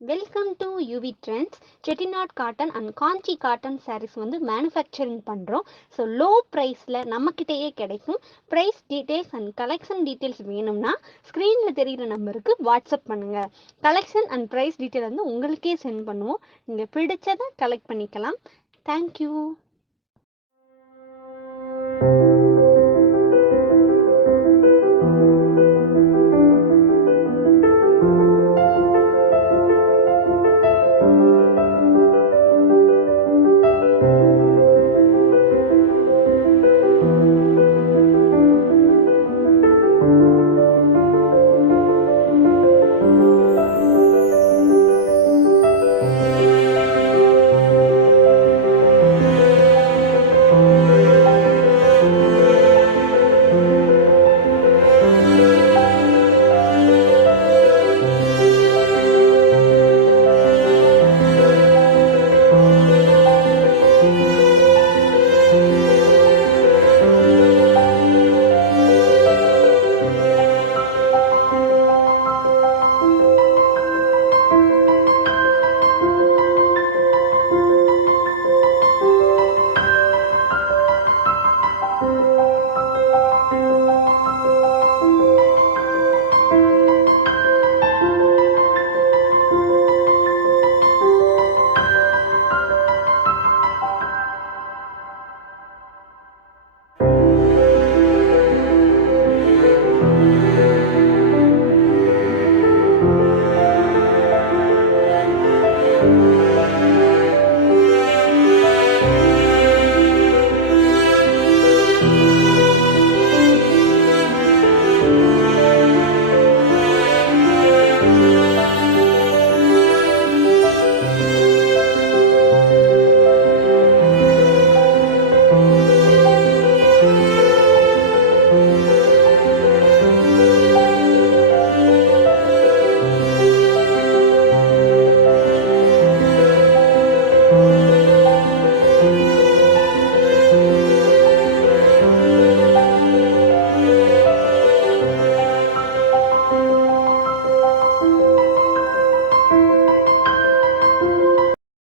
Welcome to UV Trendz. Chettinad Cotten and Kanchi Cotton sarees வந்து manufacturing பண்ணுறோம். So low ப்ரைஸில் நம்மக்கிட்டேயே கிடைக்கும். Price details and collection details வேணும்னா ஸ்க்ரீனில் தெரிகிற நம்பருக்கு வாட்ஸ்அப் பண்ணுங்கள். கலெக்ஷன் அண்ட் ப்ரைஸ் டீட்டெயில் வந்து உங்களுக்கே சென்ட் பண்ணுவோம். நீங்கள் பிடிச்சதை கலெக்ட் பண்ணிக்கலாம். தேங்க்யூ.